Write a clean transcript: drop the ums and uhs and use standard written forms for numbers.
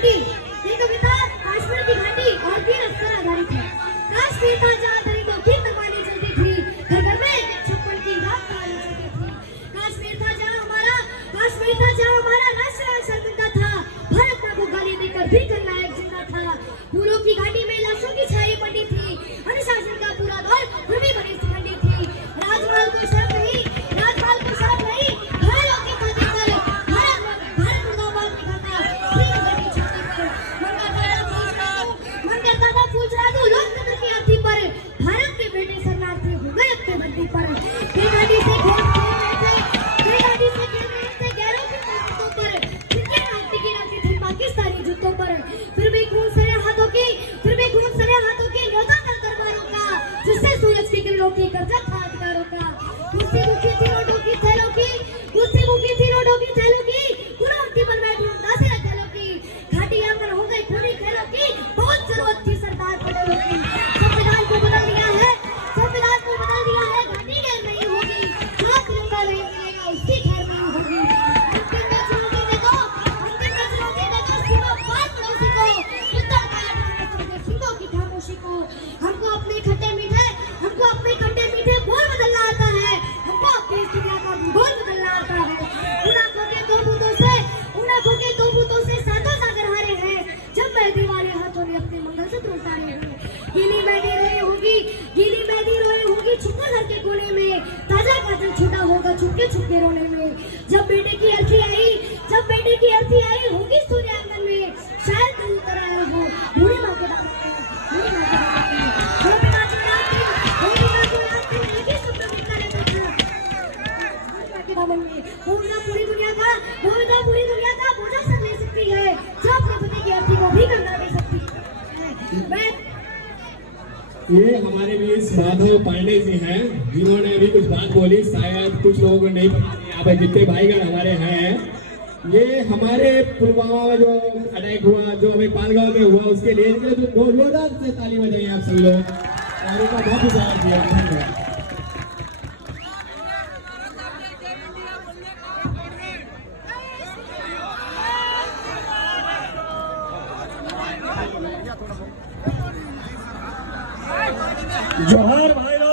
घाटी। ये कविता कश्मीर की घाटी और वीर अफसर आधारित है। कश्मीर था जहाँ दरिंदों की तकवानी चलती थी, घर घर में छप्पन की रात काली चलती थी। कश्मीर था जहाँ हमारा राष्ट्र शर्मिंदा था, भारत माँ को गाली देकर भी जननायक जिंदा था। फूलों की घाटी में लाशों की छाई पड़ी थी, अनुशासन का पूरा दौर फिर भी बड़ी सिखंडी थी। राजमहल को शर्म नहीं, घायलों की छाती पर भारत मुर्दाबाद लिखा था श्रीनगर की छाती पर। मंगल दादा पूछ रहा तू लोकतंत्र की आरती पर, भारत के बेटे शरणार्थी हो गए अपने धरती पर। बेगाड़ी से खेल रहे थे गैरों की ताकतों पर, जिनकी नाटी की नाटी थी पाकिस्तानी जूतों पर। फिर भी खून सरे हाथों की लोधा कर दरबारों का, जिससे सूरज की किरणों की गर्जन था अधिकारों का। कुर्सी मुखी थी रोडों की थैलों की, कुर्सी पर बैठी उदासी रखेलों की। घाटी आंगन हो गई पूरी खेलों की, बहुत जरूरत थी सरदार पटेलों की। संविधान को बदल दिया है, घाटी गैर नहीं होगी, हाथ तिरंगा नहीं मिलेगा उसकी खैर नहीं होगी। अंतिम में चुनौती दे दो सीमा पार पड़ोसी को, उत्तर का सिंहों की खामोशी को। हमको अपने खट्टे मीठे बोल बदलना आता है, हमको अपनी दुनिया का भूगोल बदलना आता है। उन आंखों के दो बूंदों से सातों सागर हारे हैं, जब मेहंदी वाले हाथों ने अपने मंगलसूत्र उतारे हैं। गीली मेहंदी रोई होगी छुपकर घर के कोने में, ताजा काजल छूटा होगा छुपके रोने में। जब बेटे की अर्थी आई होगी सूर्यांगन में, शायद तू उतर आया हो बूढ़ी माँ के दामन में। गोविंदा पूरी दुनिया का बोझा सर ले सकती है, जो अपने पति की अर्थी को भी कंधा दे सकती है। ये हमारे बीच माधव पांडे जी हैं, जिन्होंने अभी कुछ बात बोली, शायद कुछ लोगों को नहीं पता। यहाँ पे जितने भाईगण हमारे हैं, ये हमारे पुलवामा में जो अटैक हुआ, जो हमें पालगांव में हुआ, उसके लिए तो जोरदार से ताली बजाइए आप सभी लोग, और उनका बहुत ही सवाल किया। धन्यवाद। जोहार भाई।